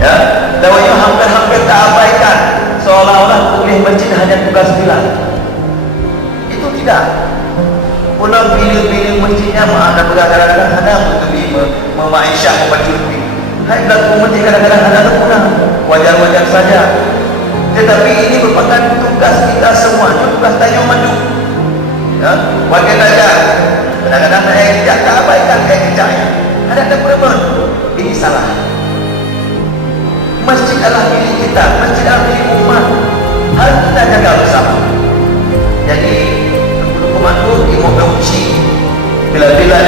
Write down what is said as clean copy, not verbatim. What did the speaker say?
Ya, dawanya hampir-hampir tak abaikan, seolah-olah tulis masjid hanya tugas bilang. Itu tidak. Pulang bila-bila masjidnya ada kadang-kadang ada untuk memaisyah membaca lebih. Hai berlaku masjid kadang-kadang ada pulang. Wajar-wajar saja. Tetapi ini merupakan tugas kita semua, tugas tayang maju. Ya, wakil raja kadang-kadang saya tak abaikan kerjanya. Ada problem. Ini salah. Masjid adalah milik kita, masjid adalah milik umat. Harus kita jaga bersama. Jadi, pemandu di mobil uci bila-bila